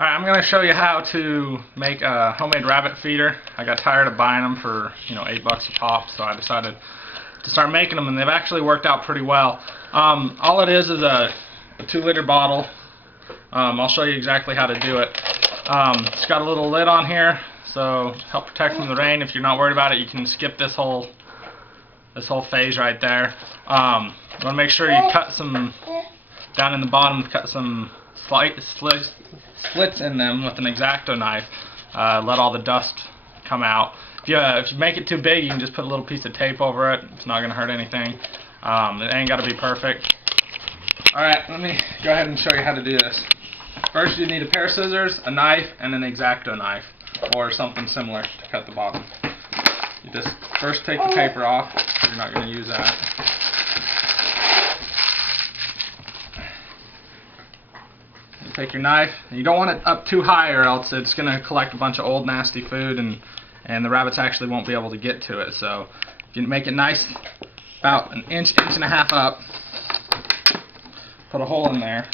Alright, I'm going to show you how to make a homemade rabbit feeder. I got tired of buying them for, $8 a pop, so I decided to start making them, and they've actually worked out pretty well. All it is a 2-liter bottle. I'll show you exactly how to do it. It's got a little lid on here, so help protect from the rain. If you're not worried about it, you can skip this whole phase right there. You want to make sure you cut some, down in the bottom, cut some slits in them with an X-Acto knife. Let all the dust come out. If you make it too big, you can just put a little piece of tape over it. It's not going to hurt anything. It ain't got to be perfect. Alright, let me go ahead and show you how to do this. First, you need a pair of scissors, a knife, and an X-Acto knife, or something similar to cut the bottom. You just first take the paper off. You're not going to use that. You take your knife, and you don't want it up too high, or else it's going to collect a bunch of old nasty food, and the rabbits actually won't be able to get to it. So if you make it nice, about an inch and a half up, put a hole in there,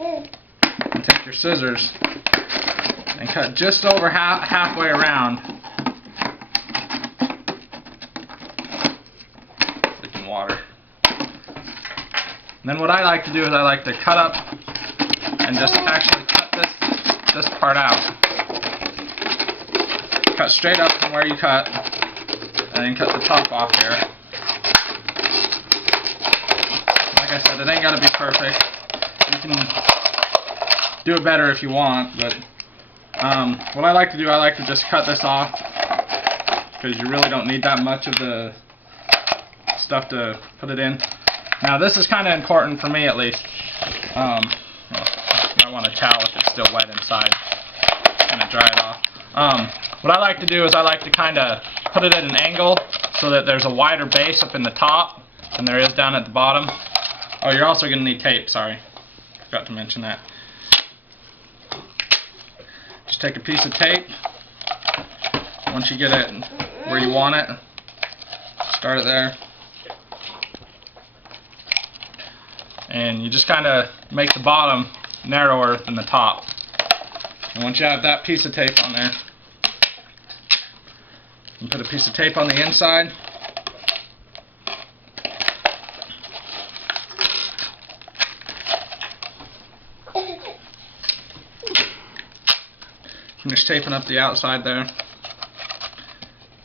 and take your scissors and cut just over halfway around. Leaking water. And then what I like to do is I like to cut up and just actually cut this part out. Cut straight up from where you cut, and then cut the top off here. Like I said, it ain't got to be perfect. You can do it better if you want, but what I like to do, I like to just cut this off, because you really don't need that much of the stuff to put it in. Now this is kind of important for me, at least. I want a towel if it's still wet inside, kind of dry it off. What I like to do is I like to kind of put it at an angle so that there's a wider base up in the top than there is down at the bottom. Oh, you're also going to need tape, sorry. Forgot to mention that. Just take a piece of tape. Once you get it where you want it, start it there. And you just kind of make the bottom narrower than the top. And once you have that piece of tape on there, you put a piece of tape on the inside. Finish taping up the outside there,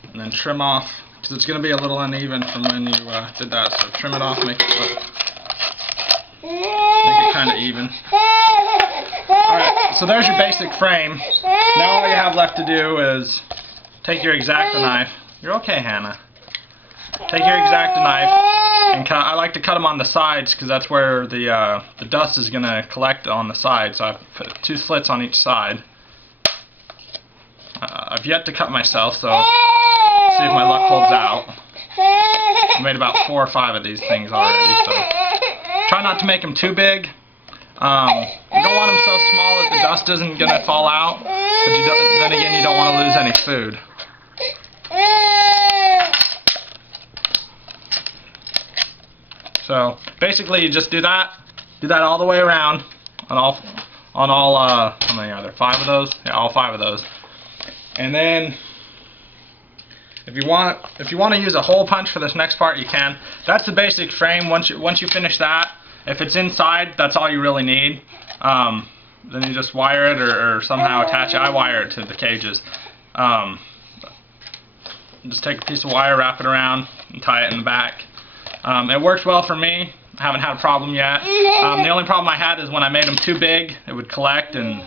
and then trim off, because it's going to be a little uneven from when you did that. So trim it off, make it kind of even. Alright, so there's your basic frame. Now all you have left to do is take your X-Acto knife. You're okay, Hannah. Take your X-Acto knife and cut. I like to cut them on the sides because that's where the dust is going to collect on the side. So I've put 2 slits on each side. I've yet to cut myself, so see if my luck holds out. I made about 4 or 5 of these things already, so try not to make them too big. You don't want them so small that the dust isn't going to fall out, but then again, you don't want to lose any food. So basically, you just do that all the way around on all how many are there? 5 of those? Yeah, all 5 of those. And then if you want to use a hole punch for this next part, you can. That's the basic frame. Once you finish that, if it's inside, that's all you really need. Then you just wire it or somehow attach it. I wire it to the cages. Just take a piece of wire, wrap it around, and tie it in the back. It works well for me. I haven't had a problem yet. The only problem I had is when I made them too big, it would collect and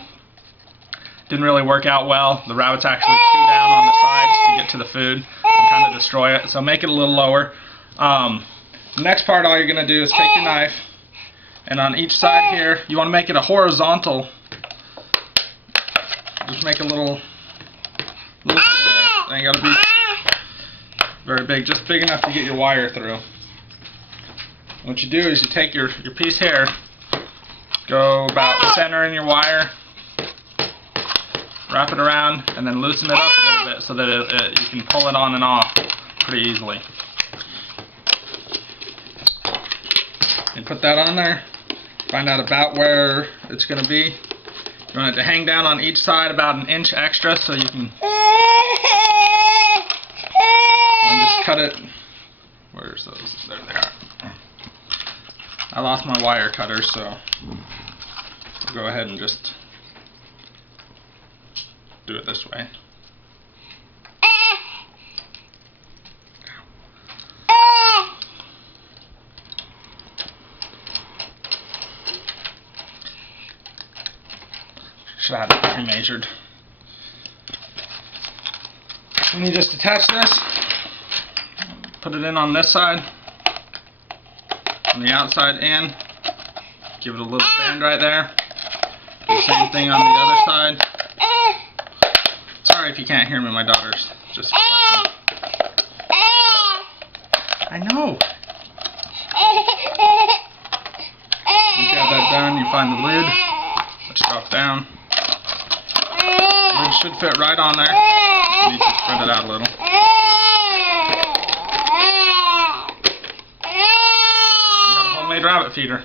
didn't really work out well. The rabbits actually chew down on the sides to get to the food and kind of destroy it. So make it a little lower. The next part, all you're going to do is take your knife, and on each side here, you want to make it a horizontal. Just make a little hole there. Ain't got to be very big, just big enough to get your wire through. What you do is you take your piece here, go about the center in your wire, wrap it around, and then loosen it up a little bit so that you can pull it on and off pretty easily. You put that on there, find out about where it's going to be, You want it to hang down on each side about an inch extra so you can and just cut it. Where's those? There they are. I lost my wire cutter, so I'll go ahead and just do it this way. Should have it pre-measured. And you just attach this, put it in on this side, on the outside in, give it a little bend right there. Do the same thing on the other side. Sorry if you can't hear me, my daughter's just fucking. I know. Once you have that done, you find the lid. Let's drop down. The lid should fit right on there. You need to spread it out a little. You got a homemade rabbit feeder.